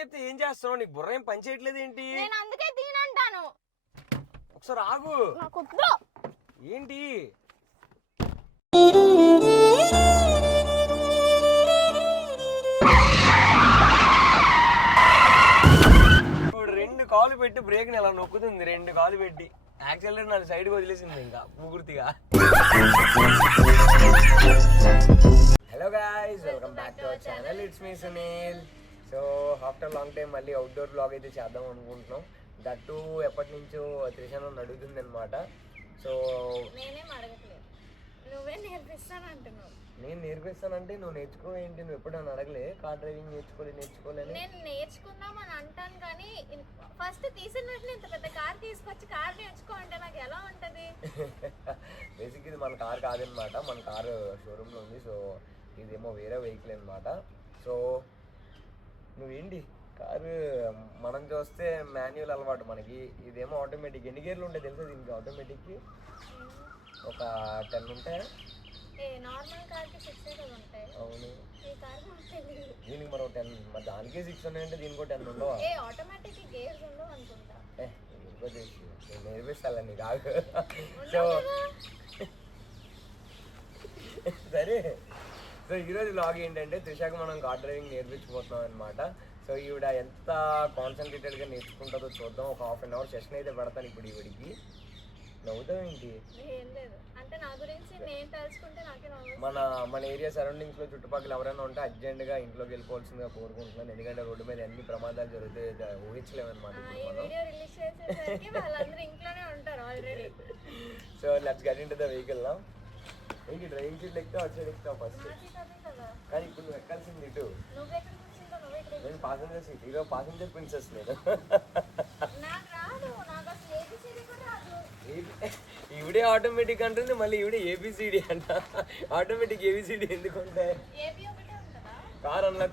చెప్తే ఏం చేస్తున్నావు? నీకు బుర్ర ఏం పని చేయట్లేదు ఏంటి? నేను అందుకే తినంటాను. ఒకసారి ఆగు. నాకు వద్దు. ఏంటి రెండు కాలు పెట్టి బ్రేక్ ని ఎలా నొక్కుతుంది? రెండు కాలు పెట్టి యాక్సిడెంట్ నాకు సైడ్ వదిలేసింది ఇంకా పూర్తిగా. Hello guys, welcome back to our channel. It's me Sunil. So after long time మళ్ళీ అవుట్డోర్ బ్లాగ్ అయితే చేద్దాం అనుకుంటున్నాం. దట్టు ఎప్పటి నుంచో త్రిషను అడుగుతుంది అనమాట. సో నేనేం అడగట్లేదు, నువ్వే నేర్పిస్తానంటున్నావు. నేను నేర్పిస్తానంటే నువ్వు నేర్చుకో ఏంటి? నువ్వు ఎప్పుడైనా అడగలే కార్ డ్రైవింగ్ నేర్చుకోలేని? నేను నేర్చుకుందాం అని అంటాను, కానీ ఫస్ట్ తీసిన వెంటనే ఇంత పెద్ద కార్ తీసుకొచ్చి కార్ నేర్చుకో అంటే నాకు ఎలా ఉంటది? బేసిక్ ఇది మన కార్ కాదనమాట, మన కారు షోరూంలో ఉంది. సో ఇదేమో వేరే వెహికల్ అనమాట. సో నువ్వేంటి కారు మనం చూస్తే మాన్యువల్ అలవాటు మనకి, ఇదేమో ఆటోమేటిక్. ఎన్ని గేర్లు ఉంటాయి తెలుసా దీనికి? ఆటోమేటిక్కి ఒక 10 ఉంటాయా? నార్మల్ కార్కి 6 ఉంటాయి. అవును, ఈ కార్ తెలియదు. దీనికి మరో 10, మరి దానికే 6 ఉన్నాయంటే దీనికో 10 ఉండవా? ఆటోమేటిక్ గేర్స్ ఉండవు అనుకుంటా. నేను నేర్పిస్తాను నీకు, కాదు. సో సరే, సో ఈరోజు వ్లాగ్ ఏంటంటే త్రిషాకి మనం కార్ డ్రైవింగ్ నేర్పించిపోతున్నాం అనమాట. సో ఈవిడ ఎంత కాన్సన్ట్రేటెడ్గా నేర్చుకుంటుందో చూద్దాం. ఒక హాఫ్ అన్ అవర్ సెషన్ అయితే పెడతాను ఇప్పుడు ఈవిడికి. నవ్వుతాం ఏంటి? ఏం లేదు, అంటే నా గురించి నేను తెలుసుకుంటే నాకే నవ్వు. మన ఏరియా సరౌండింగ్స్లో చుట్టుపక్కల ఎవరైనా ఉంటే అర్జెంట్గా ఇంట్లోకి వెళ్ళిపోవాల్సిందిగా కోరుకుంటున్నాను. ఎందుకంటే రోడ్డు మీద ఎన్ని ప్రమాదాలు జరిగితే ఊహించలేమన్నమాట. ఈ వీడియో రిలీజ్ చేసేసరికి వాళ్ళందరూ ఇంట్లోనే ఉంటారు already. So let's get into the vehicle now. ఏంటి డ్రైవింగ్ సీట్ ఎక్కితే అటు సైడ్ ఎక్కుతావు ఫస్ట్, కానీ ఇప్పుడు నువ్వు ఎక్కాల్సింది ఇటు. నేను పాసెంజర్ సీట్, ఈరోజు పాసెంజర్ ప్రిన్సెస్ నేను. ఈవిడే ఆటోమేటిక్ అంటుంది, మళ్ళీ ఈవిడే ఏబిసిడి అంట. ఆటోమేటిక్ ఏబిసిడి ఎందుకు ఉంటాయి? కార్ అన్న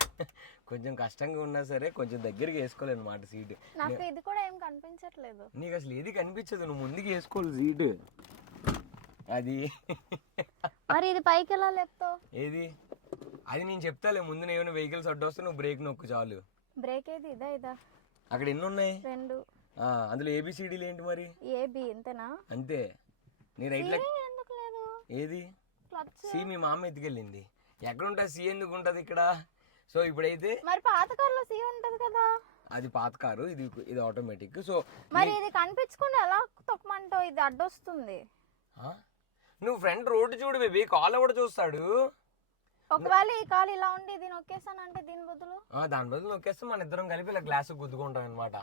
కొంచెం కష్టంగా ఉన్నా సరే కొంచెం దగ్గరికి వేసుకోలేదు అనమాట సీటు. నాకు ఇది కూడా ఏం కనిపించట్లేదు. నీకు అసలు ఏది కనిపించదు, నువ్వు ముందుకు వేసుకోవాలి సీటు. అది మరి ఇది పైకి ఎలా లేపుతావు? ఏది అది నేను చెప్తాలే. ముందు నేను వెహికల్స్ అడ్డొస్తే నువ్వు బ్రేక్ నొక్కు చాలు. బ్రేక్ ఏది? ఇదా? అక్కడ ఎన్ని ఉన్నాయి? 2. అందులో ఏబిసిడీలు ఏంటి మరి? ఏబి అంతేనా? అంతే. నీ రైట్ లెగ్ ఎందుకు లేదు? ఏది? సి మీ మామ ఎత్తుకెళ్ళింది. ఎక్కడ ఉంటా సి ఎందుకు ఉంటది ఇక్కడ? సో ఇప్పుడైతే మరి పాత కారులో సి ఉంటది కదా. అది పాత కారు, ఇది ఆటోమేటిక్. సో మరి ఇది కనిపించకుండా ఎలా తొక్కమంటావు? ఇది అడ్డొస్తుంది. నువ్వు ఫ్రంట్ రోడ్డు చూడు బేబీ, కాల్ ఎవడు చూస్తాడు? ఒకవేళ ఈ కాలు ఇలా ఉండి ఇది నొక్కేసానంటే దీని బదులు దాని బదులు నొక్కేస్తే మన ఇద్దరం కలిపి ఇలా గ్లాస్ గుద్దుకుంటాం అనమాట.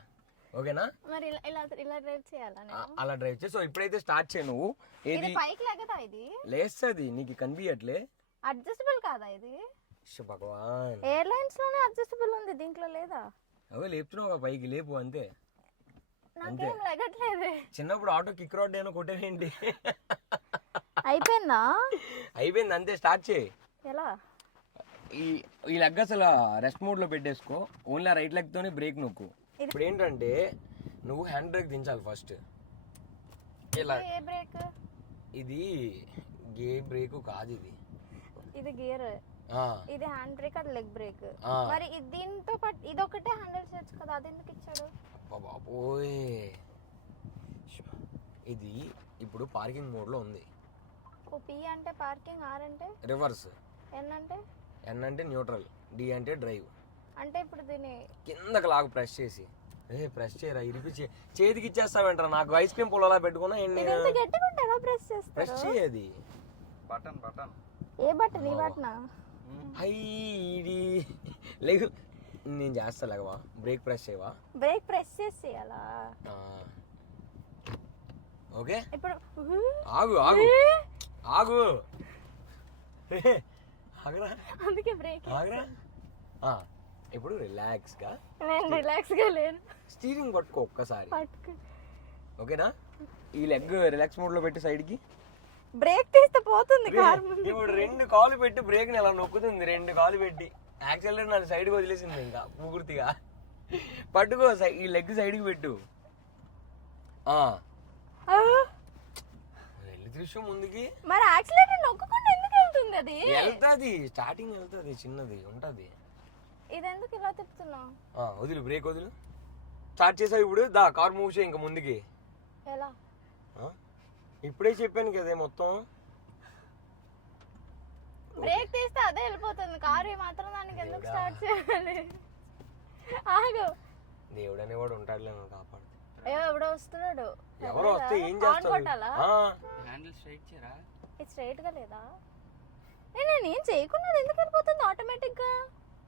ఓకేనా? మరి ఇలా డ్రైవ్ చేయాలా? అలా డ్రైవ్ చేయి. సో ఇప్పుడైతే స్టార్ట్ చేయి నువ్వు. ఇది పైకి లేకదా? ఇది లేస్తుంది, నీకు కనిపించట్లే. అడ్జస్టబుల్ కాదా ఇది? భగవాన్, ఎయిర్లైన్స్ లోనే అడ్జస్టబుల్ ఉంది, దీంట్లో లేదా? అవే లేపుతున్నావు పైకి, లేపు అంతే. నాకేం లేగట్లేదు. చిన్నప్పుడు ఆటో కిక్ రాడ్ ఏమో కొట్టేవేంటి? అయిపోయిందా? అయిపోయింది అంతే. స్టార్ట్ చేయి. ఎలా? ఈ లెగ్ అసలు రెస్ట్ మోడ్ లో పెట్టేసుకో. ఓన్లీ రైట్ లెగ్ తోనే బ్రేక్ నొక్కు. ఇప్పుడు ఏంటంటే నువ్వు హ్యాండ్ బ్రేక్ దించాలి ఫస్ట్. ఇలా ఇది గేర్ బ్రేక్ కాదు, ఇది గేర్, ఇది హ్యాండ్ బ్రేక్, అది లెగ్ బ్రేక్. మరి దీంతో పాటు ఇది ఒకటే హ్యాండిల్ చేయొచ్చు కదా, అది ఎందుకు ఇచ్చాడు? బాబోయ్, ఇది ఇప్పుడు పార్కింగ్ మోడ్ లో ఉంది. పి అంటే పార్కింగ్, ఆర్ అంటే రివర్స్, ఎన్ అంటే న్యూట్రల్, డి అంటే డ్రైవ్. అంటే ఇప్పుడు దీన్ని కిందకి లాగు ప్రెస్ చేసి. ప్రెస్ చేయరా, ఇరిపి చేతికి ఇచ్చేస్తావేంటారా? నాకు ఐస్ క్రీమ్ పొలలా పెట్టుకున్నా. ప్రెస్ చేయది బటన్. ఏ బటన్? ఈ బటనా? అయ్యి లేకు, నేను చేస్తా. లేవా, బ్రేక్ ప్రెస్ చేయవా? బ్రేక్ ప్రెస్ చేయాలా? ఓకే, ఇప్పుడు ఆగు ఆగు ఆగు, ఆగరా. అందుకే బ్రేక్ ఆగరా. ఇప్పుడు రిలాక్స్ గా. నేను రిలాక్స్ గా లేను. స్టీరింగ్ పట్టుకో ఒక్కసారి. ఓకేనా? ఈ లెగ్ రిలాక్స్ మోడ్ లో పెట్టి సైడ్ కి. బ్రేక్ తీస్తే పోతుంది కార్. ఇప్పుడు 2 కాలు పెట్టి బ్రేక్ ని ఎలా నొక్కుతుంది? 2 కాలు పెట్టి యాక్సిడెంట్ నా సైడ్ కి వదిలేసింది ఇంకా పూర్తిగా. పట్టుకో, ఈ లెగ్ సైడ్ కి పెట్టు. వెళ్ళి దృశ్యం ముందుకి. మరి యాక్సిడెంట్ నొక్కకుండా ఎందుకు వెళ్తుంది? అది వెళ్తాది, స్టార్టింగ్ వెళ్తాది, చిన్నది ఉంటది. ఇదెందుకు ఇలా తిప్పుతున్నావు? వదిలు, బ్రేక్ వదిలు. స్టార్ట్ చేసావు ఇప్పుడు, దా కార్ మూవ్ చేయి ఇంకా ముందుకి. ఎలా? ఇప్పుడే చెప్పాను కదా మొత్తం. బ్రేక్ తీస్తే అదే వెళ్ళిపోతుంది కారు, మాత్రం దానికి ఎందుకు స్టార్ట్ చేయాలి? ఆగు. దేవుడు అనేవాడు ఉంటాడులే, నన్ను కాపాడు. అయ్యో ఎవడో వస్తున్నాడు. ఎవరో వస్తే ఏం చేస్తావు? హ్యాండిల్ స్ట్రైట్ చేయరా? ఇది స్ట్రైట్ గా లేదా? నేను ఏం చేయకుండా ఎందుకు వెళ్ళిపోతుంది ఆటోమేటిక్ గా?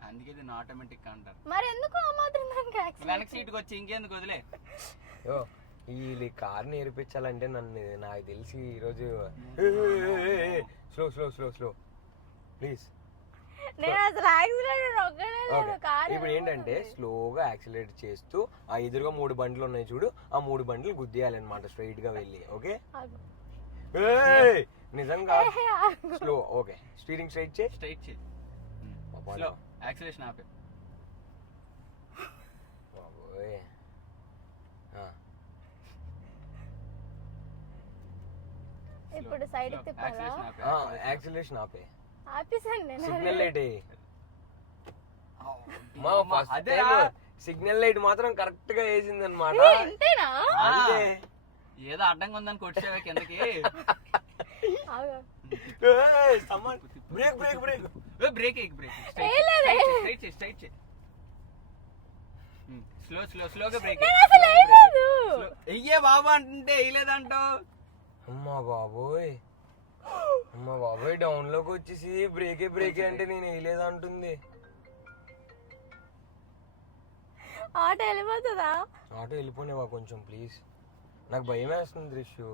అందుకే ఇది ఆటోమేటిక్ అంటారు. మరి ఎందుకు ఆ మాత్రం దానికి యాక్సిడెంట్? వెనక సీట్కి వచ్చి ఇంకెందుకు వదిలే. ఈ కార్ నేర్పించాలంటే నన్ను నాకు తెలిసి ఈరోజు slow slow slow slow please. నేను అసలు యాక్సిడెంట్ ఒక్కడే లేదు కార్. ఇప్పుడు ఏంటంటే స్లోగా యాక్సిలేట్ చేస్తూ ఆ ఎదురుగా 3 బండ్లు ఉన్నాయి చూడు, ఆ 3 బండ్లు గుద్దేయాలన్నమాట స్ట్రైట్ గా వెళ్ళి. ఓకే నిజంగా స్లో. ఓకే స్టీరింగ్ స్ట్రైట్ చేయి. స్ట్రైట్ చేయి. స్లో యాక్సిలేషన్ ఆపే. ఇప్పుడు సైడ్ తిప్పాలా? యాక్సిలేషన్ ఆపే. ఆపేసాను నేను. సిగ్నల్ లైట్ సిగ్నల్ లైట్ మాత్రం కరెక్ట్ గా వేసింది అనమాట. అంతేనా? ఏదో అడ్డంగా ఉందని కొట్టేవా కిందకి. Break brake brake brake break straight చేయి. స్ట్రైట్ చేయి. స్లో స్లో స్లోగా బ్రేక్. ఎయ్యే బాబా అంటే వేయలేదంటావు. అమ్మా బాబోయ్, అమ్మా బాబోయ్, డౌన్ లోకి వచ్చేసి బ్రేకే అంటే నేను వేయలేదు అంటుంది. ఆటో వెళ్ళిపోతుందా? ఆటో వెళ్ళిపోనేవా కొంచెం ప్లీజ్. నాకు భయం వేస్తుంది దృశ్యు,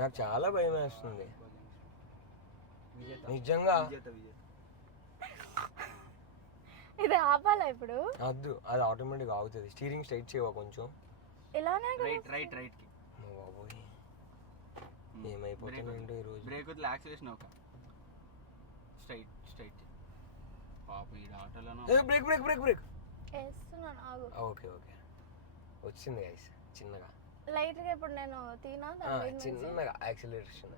నాకు చాలా భయం వేస్తుంది నిజంగా. ఇది ఆపాలా ఇప్పుడు? వద్దు, అది ఆటోమేటిక్ ఆగుతుంది. స్టీరింగ్ స్ట్రైట్ చేయవా కొంచెం. ఇలానే రైట్ రైట్ రైట్ కి. బాబోయ్ ఏమైపోతుందంటే ఈరోజు. బ్రేక్ వదిలి యాక్సిలేషన్ ఒక స్ట్రైట్ స్ట్రైట్. పాప ఈ ఆటోలోనో బ్రేక్ బ్రేక్ బ్రేక్ బ్రేక్ వేస్తున్నాను. ఆగు. ఓకే ఓకే వచ్చింది గైస్ చిన్నగా లైట్ గా. ఇప్పుడు నేను తీనా చిన్నగా యాక్సిలరేషన్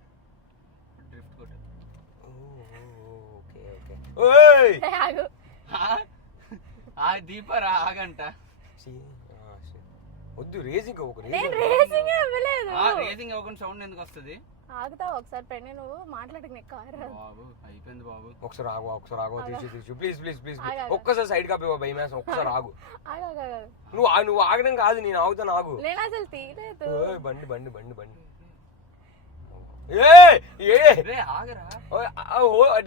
డ్రిఫ్ట్ కొట్టు. ఓకే ఓకే ఓయ్ ఆగు. ఆ దీపరా ఆగంట. వద్దు రేసింగ్ ఒక నేను రేసింగ్ ఇవ్వలేదు. రేసింగ్ అవ్వకుండా సౌండ్ ఎందుకు వస్తుంది? ఆగుతావు ఒకసారి పెన్ని, నువ్వు మాట్లాడక నీకు కారు బాబు అయిపోయింది బాబు. ఒకసారి ఆగు తీసి ప్లీజ్ ప్లీజ్ ప్లీజ్ ఒక్కసారి సైడ్ కాపీ భయం వేస్తాం. ఒకసారి ఆగు. నువ్వు ఆగడం కాదు, నేను ఆగుతాను. ఆగు. నేను అసలు తీయలేదు. బండి బండి బండి బండి ఆగరా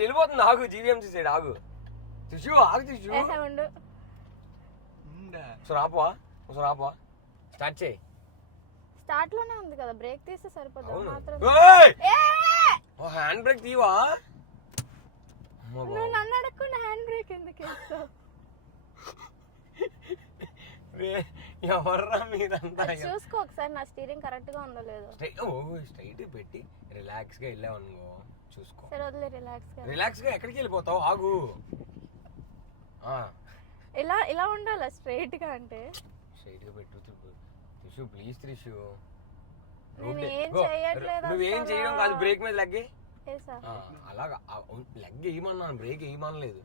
వెళ్ళిపోతుంది. ఆగు. జీవీఎంసీ సైడ్ ఆగు. తిషు ఆగు. తిషు ఒకసారి ఆపవా. స్టార్ట్ చేయి. స్టార్ట్ లోనే ఉంది కదా, బ్రేక్ తీస్తే సరిపోతుంది మాత్రం. హ్యాండ్ బ్రేక్ తీవా? నువ్వు నన్ను అడగకుండా హ్యాండ్ బ్రేక్ ఎందుకు వేస్తావు? ఎవర్రా మీరంతా? చూసుకో ఒకసారి నా స్టీరింగ్ కరెక్ట్ గా ఉందో లేదో. స్ట్రైట్ పెట్టి రిలాక్స్ గా వెళ్ళావు అనుకో. చూసుకో. సరే వదిలే. రిలాక్స్ గా ఎక్కడికి వెళ్ళిపోతావు? ఆగు. ఇలా ఉండాలా స్ట్రైట్ గా? అంటే స్ట్రైట్ గా పెట్టు. త్రిషు ప్లీజ్ త్రిషు. నేను ఏం చేయట్లేదు. నువ్వేం చేయడం కాదు, బ్రేక్ మీద లెగ్ అలాగా. లెగ్ వేయమన్నాను, బ్రేక్ వేయమనలేదు.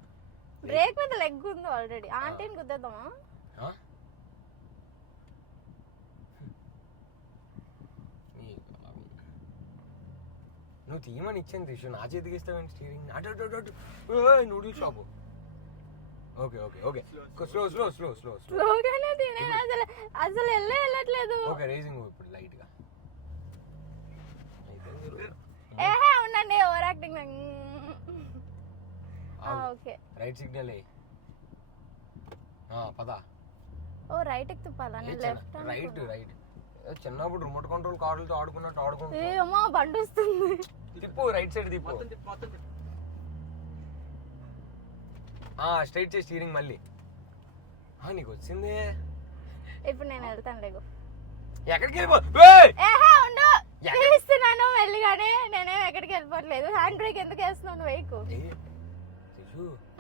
బ్రేక్ మీద లెగ్ ఉంది ఆల్రెడీ. ఆంటీని గుద్దేద్దామా? నువ్వు తీయమని ఇచ్చాను త్రిషు, నా చేతికి ఇస్తావేంటి స్టీరింగ్? అటు noodle shop. Okay okay okay స్లోగానే అసలు వెళ్ళట్లేదు. ఓకే రేసింగ్ ఇప్పుడు లైట్ గా. ఉండండి over acting. Okay right signal పద. ఓ రైట్ కి తిప్పాలా? నేను లెఫ్ట్. రైట్ చిన్నప్పుడు రిమోట్ కంట్రోల్ కార్లతో ఆడుకున్నట్టు ఆడుకుంటా. ఏమో బండి వస్తుంది. తిప్పు, రైట్ సైడ్ తిప్పు. స్ట్రైట్ చేసి స్టీరింగ్ మళ్ళీ. నీకు వచ్చింది. ఇప్పుడు నేను వెళ్తాను. లేకు. ఎక్కడికి వెళ్ళిపో. ఇస్తున్నాను వెళ్ళిగానే. నేనేం ఎక్కడికి వెళ్ళిపోవట్లేదు. హ్యాండ్ బ్రేక్ ఎందుకు వేస్తున్నాను? వెయ్యకు.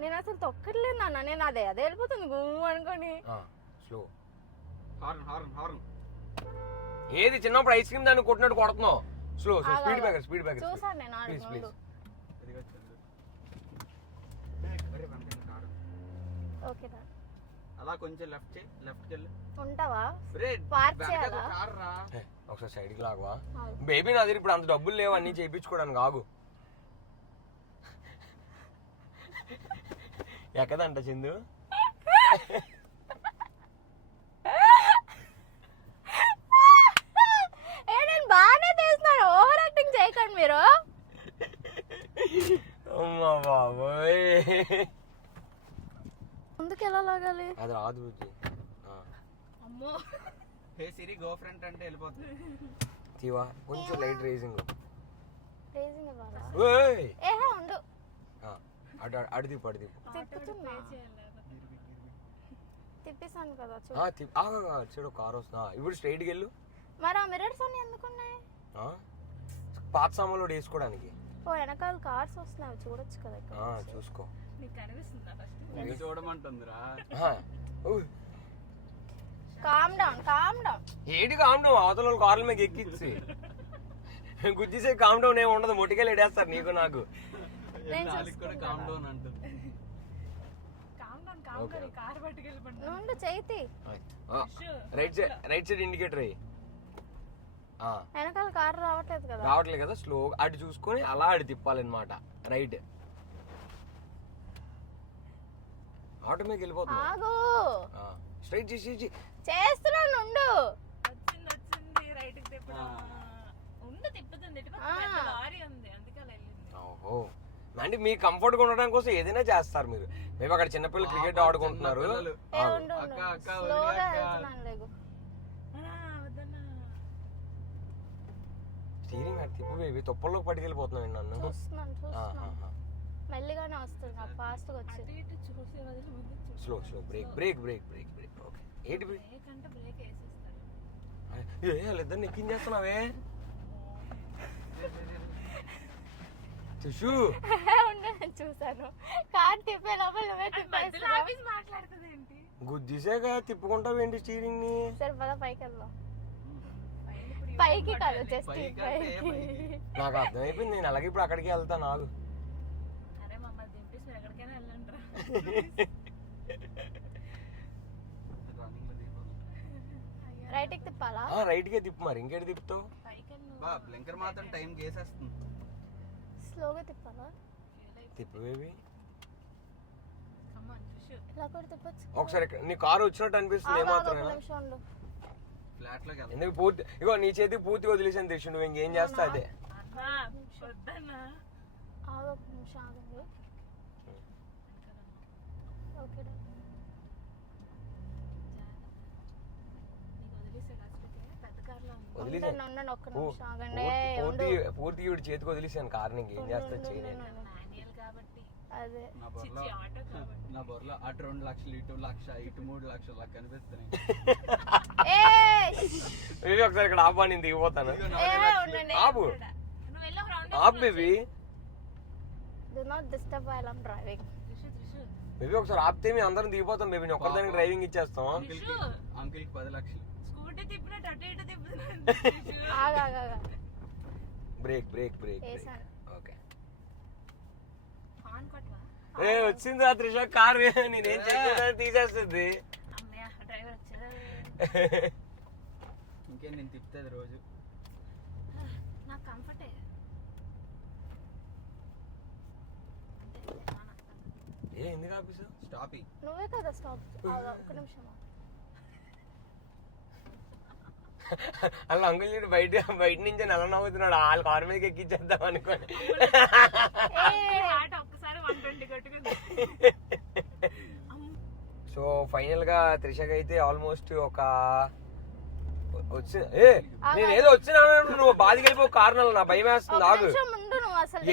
నేను అసలు తొక్కట్లేదు నాన్న. నేను అదే వెళ్ళిపోతుంది గుమ్ము అనుకోని. స్లో. హార్న్. ఏది చిన్నప్పుడు ఐస్ క్రీమ్ దాన్ని కొట్టినట్టు కొడుతున్నావు. స్లో. స్పీడ్ బ్రేకర్ చూసాను నేను. ప్లీజ్ ఓకే రా. అలా కొంచెం లెఫ్ట్కి వెళ్ళి ఉంటావా? రే పార్క్ చేయాలా? కార్ రా. ఒకసారి సైడ్కి లాగవా ఆగు. బేబీ నా దగ్గర ఇప్పుడు అంత డబ్బులు లేవు అన్ని చేయించుకోవడానికి. ఆగు ఎక్కదంట చిందు. నేను బాగానే తీస్తున్నాను, ఓవర్ యాక్టింగ్ చేయకండి మీరు. అమ్మా బాబోయ్ ముందుకు ఎలా లాగాలి? అది రాదు బుజ్జి. అమ్మో హే సిరి గో ఫ్రంట్ అంటే వెళ్ళిపోతుంది. తీవా కొంచెం లైట్ రేసింగ్. రేసింగ్ ఇవ్వాలా? ఏహే ఉండు, అడు తిప్పు అడు తిప్పు. తిప్పుతున్నా. తిప్పేసాను కదా చూడు. చూడు కార్ వస్తున్నా. ఇప్పుడు స్ట్రైట్కి వెళ్ళు. మరి ఆ మిర్రర్స్ అన్ని ఎందుకున్నాయి? పాత సామాన్లు వేసుకోవడానికి. ఓ వెనకాల కార్స్ వస్తున్నాయి, చూడొచ్చు కదా ఇక్కడ. చూసుకో. ఇది చూడమంటుందిరా. Calm down, calm down. ఏటి కామ్ డౌన్? అవతల కార్ల మీద ఎక్కించి గుద్దిసే కామ్ డౌన్ ఏమి ఉండదు. మొట్టికెళ్ళి ఎడేస్తారు నీకు నాకు. కూడా కామ్ డౌన్ అంటుంది. నుండు చేతి రైట్ సైడ్ ఇండికేటర్ అయ్యి. వెనకాల కారు రావట్లేదు కదా. రావట్లేదు కదా, స్లో అటు చూసుకొని అలా అటు తిప్పాలన్నమాట. రైట్ ఆటోమేటిక్ వెళ్ళిపోతుంది. ఆగు, స్ట్రైట్ చేసి చేస్తున్నాను నుండు. ఓహో అంటే మీ కంఫర్ట్ గా ఉండడం కోసం ఏదైనా చేస్తారు మీరు. మేము అక్కడ చిన్నపిల్లలు క్రికెట్ ఆడుకుంటున్నారు. ఏ ఉండు ఉండు, స్లోగా వెళ్తున్నాను లేగు. స్టీరింగ్ అటు తిప్పు బేబీ. తుప్పల్లోకి పట్టుకెళ్ళిపోతున్నాను నన్ను. చూస్తున్నాను చూస్తున్నాను, మెల్లిగానే వస్తుంది నాకు, ఫాస్ట్ గా వచ్చింది. Slow slow break brake brake brake break. Okay ఏంటి బ్రేక్? వాళ్ళిద్దరిని ఎక్కించేస్తున్నావే. చూసు చూసాను, కార్ తిప్పే లోపల నువ్వే తిప్పేస్తున్నావు. గుద్దిసేగా తిప్పుకుంటావు ఏంటి స్టీరింగ్ ని? సరే పద పైకి వెళ్దాం. పైకి కాదు, జస్ట్ పైకి. నాకు అర్థమైపోయింది, నేను అలాగే ఇప్పుడు అక్కడికి వెళ్తాను. నాకు రైట్ కి తిప్పాలా? రైట్ కే తిప్పు. మరి ఇంకేటి తిప్పుతావు? బ్లింకర్ మాత్రం టైం గేసేస్తుంది. స్లోగా తిప్పాలా? తిప్పు బేబీ. ఇలా కూడా తిప్పొచ్చు. ఒకసారి నీ కారు వచ్చినట్టు అనిపిస్తుంది ఏమాత్రం. ఫ్లాట్ లోకి ఎందుకు పూర్తి ఇగో నీ చేతికి పూర్తిగా వదిలేసాను తెలిసి నువ్వు ఇంకేం చేస్తా అదే. ఒక నిమిషం ఆగండి. ఓకే ఉండండి, ఒక్క నిమిషం ఆగండి. పూర్తి వీడి చేతికి వదిలేసాను కారు. ఇంకేం చేస్తా చేయలేదు. అదే నా బొర్రలో అటు 2 లక్షలు, ఇటు 1 లక్ష, ఇటు 3 లక్షలు లాగా కనిపిస్తున్నాయి. బేబీ ఒకసారి ఇక్కడ ఆపా, నేను దిగిపోతాను. ఆపు ఆపు baby. Do not disturb while I'm driving. Baby ఒకసారి ఆపితే మేము అందరం దిగిపోతాం బేబీ. నేను ఒక్కదానికి డ్రైవింగ్ ఇచ్చేస్తాం. అంకిల్ కి 10 లక్షలు. Break brake break. ఓకే వచ్చింది ఆ త్రిష కార్. నేనేం చేయలేదు, తీసేస్తుంది. ఇంకేం నేను తిప్పుతుంది రోజు. ఎందుకు ఆఫీసు స్టాప్ నువ్వే కదా స్టాప్. ఒక్క నిమిషం. అలా అంకుల్ చూడు బయట నుంచి నెల నవ్వుతున్నాడు. వాళ్ళ కారు మీదకి ఎక్కించేద్దాం అనుకోని. సో ఫైనల్ గా త్రిషకి అయితే ఆల్మోస్ట్ ఒక నేను ఏదో వచ్చినా నువ్వు బాధకి వెళ్ళిపో. కారణాలు నా భయం వేస్తుంది. ఆగు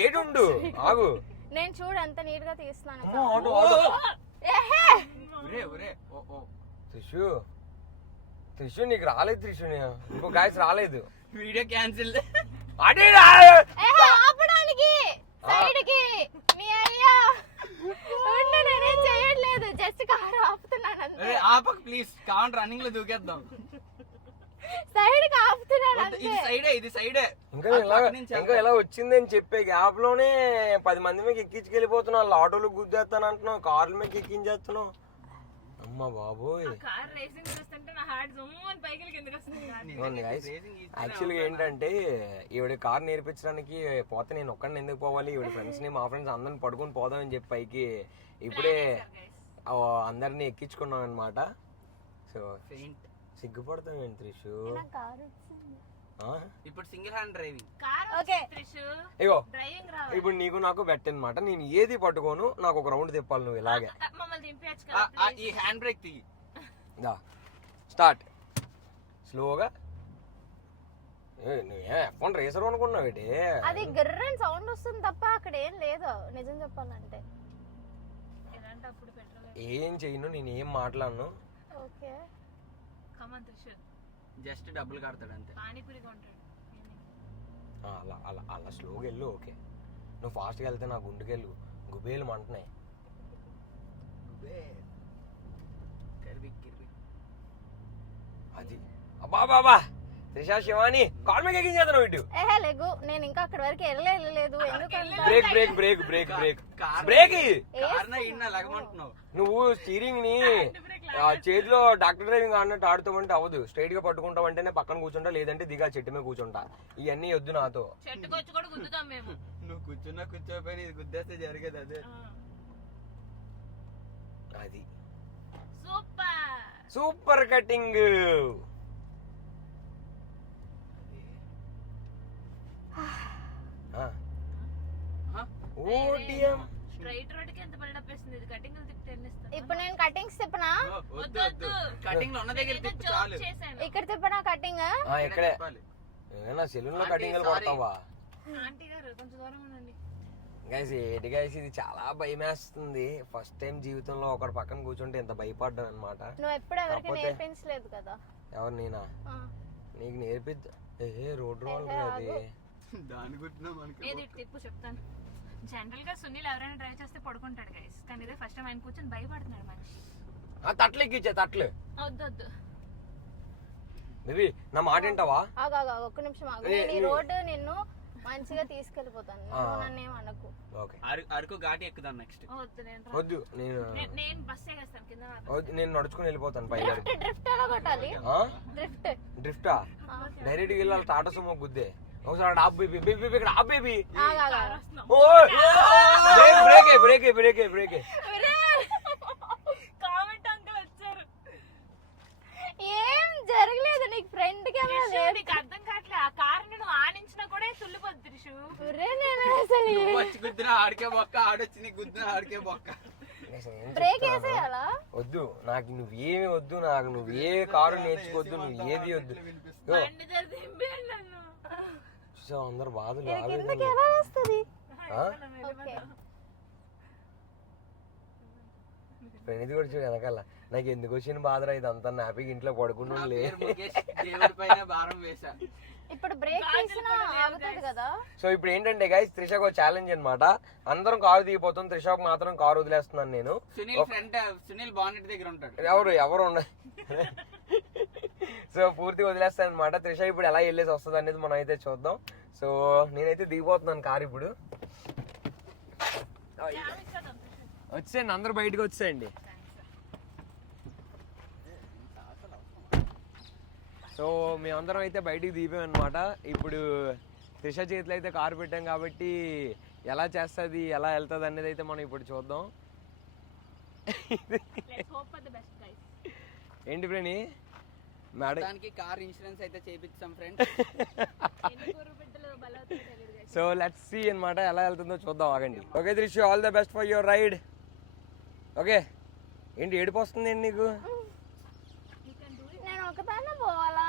ఏడుండు ఆగు. నేను చూడు ఎంత నీట్ గా తీస్తున్నాను. త్రిషు త్రిషు నీకు రాలేదు. త్రిషు ఇంకో గాయస్ రాలేదు. Video cancel. ఆపడానికి సైడ్కి నీ అయ్యా నేనేం చేయట్లేదు, జస్ట్ కారు ఆపుతున్నాను అంతే. ఆపక ప్లీజ్, కావాలి రన్నింగ్ లో దూకేద్దాం. సైడ్ కి ఆపుతున్నాను అంతే. ఇది సైడే, ఇది సైడే. ఇంకా ఎలా వచ్చింది అని చెప్పే గ్యాప్ లోనే 10 మంది మీకు ఎక్కించుకెళ్ళిపోతున్నావు. ఆటోలు గుద్దేస్తాను అంటున్నావు, కార్ల మీద ఎక్కించేస్తున్నావు. అమ్మ బాబోయ్. కార్ రేసింగ్ చూస్తుంటే నా హార్ట్ జూమ్ పైకి కిందకి వస్తుంది. యాక్చువల్గా ఏంటంటే ఈవిడ కార్ నేర్పించడానికి పోతే నేను ఒక్కడిని ఎందుకు పోవాలి, ఈవిడ ఫ్రెండ్స్ ని మా ఫ్రెండ్స్ అందరిని పడుకొని పోదామని చెప్పి పైకి ఇప్పుడే అందరినీ ఎక్కించుకున్నాం అనమాట. సో సిగ్గుపడతాం ఏంటి త్రిషు? ఇప్పుడు సింగిల్ హ్యాండ్ డ్రైవింగ్. ఇగో ఇప్పుడు నీకు నాకు బెట్ అనమాట, నేను ఏది పట్టుకోను, నాకు ఒక రౌండ్ తిప్పాలి నువ్వు ఇలాగే. ఈ హ్యాండ్ బ్రేక్ తీ. స్టార్ట్ స్లోగా. ఫోన్ రేసర్ అనుకున్నావు ఏంటి? అది గర్రని సౌండ్ వస్తుంది తప్ప అక్కడ ఏం లేదు నిజం చెప్పాలంటే. ఏం చెయ్యను, నేను ఏం మాట్లాడను. ఓకే జస్ట్ డబ్బులు కడతాడు అంతే. అలా అలా అలా స్లోగా వెళ్ళు. ఓకే నువ్వు ఫాస్ట్గా వెళ్తే నా గుండెకెళ్ళు గుబేలు మంటున్నాయి. అది అబ్బా బాబా త్రిషా శివాని కాల్ మీద ఎక్కించేద్దాం ఇటు. లేగు నేను ఇంకా అక్కడ వరకు వెళ్ళలేదు. Break brake brake brake brake break. నువ్వు స్టీరింగ్ ని చేతిలో డాక్టర్ డ్రైవింగ్ ఆడినట్టు ఆడుతామంటే అవ్వదు. స్ట్రైట్ గా పట్టుకుంటావంటేనే పక్కన కూర్చుంటా, లేదంటే దిగా చెట్టు మీద కూర్చుంటా. ఇవన్నీ వద్దు నాతో. నువ్వు కూర్చున్నా కూర్చోపోయినా ఇది గుద్దేస్తే జరిగేది అదే. అది సూపర్ కటింగ్. ఇప్పుడు నేను కటింగ్స్ తిప్పనా? కటింగ్ ఉన్న దగ్గర తిప్పు చాలు. ఇక్కడ తిప్పనా కటింగ్? ఇక్కడే సెలూన్ లో కటింగ్ కొడతావా? గైస్ ఏంటి గైస్ ఇది చాలా భయమేస్తుంది. ఫస్ట్ టైం జీవితంలో ఒకటి పక్కన కూర్చుంటే ఎంత భయపడ్డాను అనమాట. నువ్వు ఎప్పుడు ఎవరికి నేర్పించలేదు కదా. ఎవరు నేనా? నీకు నేర్పిద్దా? రోడ్ రోల్ అది దాని గురించి తిప్పు చెప్తాను. జనరల్ గా సునీల్ ఎవరైనా డ్రైవ్ చేస్తే పడుకుంటాడు గైస్, కానీ ఇదే ఫస్ట్ టైం ఆయన కూర్చొని భయపడుతున్నాడు మనిషి. తట్లు ఎక్కిచ్చే తట్లు వద్దు బేబీ నా మాట ఏంటావా? ఒక్క నిమిషం ఆగు. నేను ఈ రోడ్డు నిన్ను మంచిగా తీసుకెళ్ళిపోతాను, నన్నేం అనకు. అరకు ఘాటి ఎక్కుదాం నెక్స్ట్. వద్దు నేను బస్ ఎగేస్తాను కింద. నేను నడుచుకుని వెళ్ళిపోతాను పైకి. డ్రిఫ్ట్ ఎలా కొట్టాలి? డ్రిఫ్టా? డైరెక్ట్ వెళ్ళాలి టాటా సుమో గుద్దే. ఒకసారి ఆప్ బేబీ బేబీ ఇక్కడ ఆప్ baby. Brake brake brake brake. Comment uncle వచ్చారు. ఏం జరగలేదు, నీకు ఫ్రెండ్ కి నీకు అర్థం కావట్లే. ఆ కార్ నేను ఆనించినా కూడా తుల్లిపోద్ది త్రిషు. నేను అసలు వచ్చి గుద్దిన ఆడికే బొక్క, ఆడొచ్చి నీకు గుద్దిన ఆడికే బొక్క. బ్రేక్ వేసేయాలా? వద్దు నాకు నువ్వేమి వద్దు, నాకు నువ్వు ఏ కారు నేర్చుకోవద్దు, నువ్వు ఏది వద్దు. అందరు బాధలు ఇది కూడా చూడు వెనకాల. నాకు ఎందుకు వచ్చిన బాధరా ఇదంతా హ్యాపీగా ఇంట్లో పడుకుంటూ ఇప్పుడు బ్రేక్ ఆగుతుంది కదా. సో ఇప్పుడు ఏంటంటే గైస్ త్రిషకు ఛాలెంజ్ అన్నమాట. అందరం కారు దిగిపోతాం, త్రిషకు మాత్రం కారు వదిలేస్తున్నాను నేను. సునీల్ బాన్నెట్ దగ్గర ఉంటాడు. ఎవరు ఉన్నాయి. సో పూర్తిగా వదిలేస్తాను అనమాట. త్రిష ఇప్పుడు ఎలా వెళ్ళేసి వస్తుంది అనేది మనం అయితే చూద్దాం. సో నేనైతే దిగిపోతున్నాను కారు ఇప్పుడు. వచ్చేయండి అందరూ బయటకు వచ్చేయండి. సో మేమందరం అయితే బయటికి దిగిపోయాం అనమాట. ఇప్పుడు త్రిష చేతిలో అయితే కారు పెట్టాం కాబట్టి ఎలా చేస్తుంది ఎలా వెళ్తుంది అనేది అయితే మనం ఇప్పుడు చూద్దాం. ఏంటి ఫ్రెండ్ మేడం కార్ ఇన్సూరెన్స్ అయితే చేపిస్తాం ఫ్రెండ్స్. సో లెట్స్ సీ అన్నమాట ఎలా వెళ్తుందో చూద్దాం. ఆగండి. Okay Trishu all the best for your ride. Okay ఏంటి ఏడుపు వస్తుంది ఏంటి నీకు? నేను ఒకదాన్నే పోవాలా?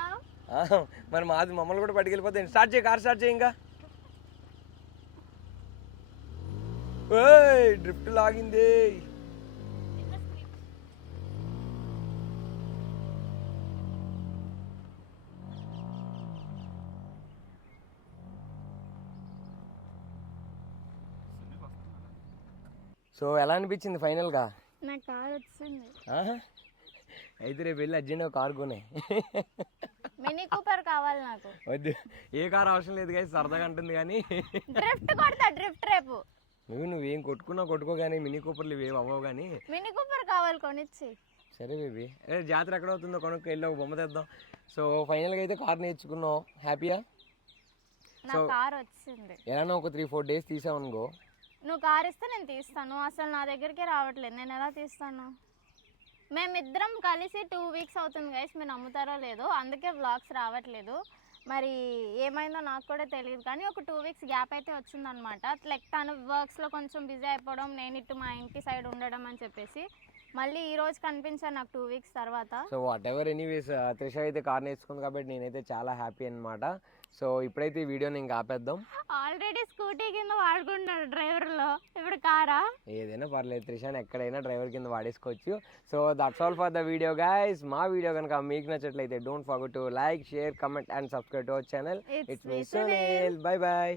మరి మాది మమ్మల్ని కూడా పట్టుకెళ్ళిపోతే స్టార్ట్ చేయి, కార్ స్టార్ట్ చేయి. ఇంకా డ్రిఫ్ట్ లాగింది. సో ఎలా అనిపించింది ఫైనల్ గా? నా కార్ వచ్చింది. అయితే రేపు వెళ్ళి అర్జెంట్ కార్ కొనే. మినీ కూపర్ కావాలి నాకు. వద్దు ఏ కార్ అవసరం లేదు కానీ సరదాగా అంటుంది కానీ. డ్రిఫ్ట్ కొడతా డ్రిఫ్ట్ రేపు. నువ్వేం కొట్టుకున్నా కొట్టుకో కానీ మినీ కూపర్లు ఇవేం అవ్వవు కానీ. మినీ కూపర్ కావాలి కొనిచ్చి. సరే బేబీ అరే జాతర ఎక్కడ అవుతుందో కొనుక్కు వెళ్ళి ఒక బొమ్మ తెద్దాం. సో ఫైనల్గా అయితే కార్ నేర్చుకున్నాం, హ్యాపీయా? నా కార్ వచ్చింది. ఎలానో ఒక 3-4 డేస్ తీసావు అనుకో. నువ్వు కార్ ఇస్తే నేను తీస్తాను, అసలు నా దగ్గరికి రావట్లేదు, నేను ఎలా తీస్తాను? మేమిద్దరం కలిసి 2 వీక్స్ అవుతుంది గైస్, మీరు నమ్ముతారో లేదో, అందుకే వ్లాగ్స్ రావట్లేదు. మరి ఏమైందో నాకు కూడా తెలియదు, కానీ ఒక 2 వీక్స్ గ్యాప్ అయితే వచ్చిందనమాట. లైక్ తను వర్క్స్లో కొంచెం బిజీ అయిపోవడం, నేను ఇటు మా ఇంటి సైడ్ ఉండడం అని చెప్పేసి మళ్ళీ ఈ రోజు కనిపించాను నాకు 2 వీక్స్ తర్వాత. So what ever anyways Trisha అయితే కార్ నేర్చుకుంది కాబట్టి నేనైతే చాలా హ్యాపీ అనమాట. సో ఇప్పుడైతే ఈ వీడియోని ఇంకా ఆపేద్దాం. ఆల్రెడీ స్కూటీ కింద వాడుకుంటాడు డ్రైవర్లో, ఇప్పుడు కారా? ఏదైనా పర్లేదు, త్రిషాని ఎక్కడైనా డ్రైవర్ కింద వాడేసుకోవచ్చు. So that's all for the video guys. మా వీడియో కనుక మీకు నచ్చట్లయితే don't forget to like, share, comment and subscribe to our channel. It's me Sunil. Bye bye.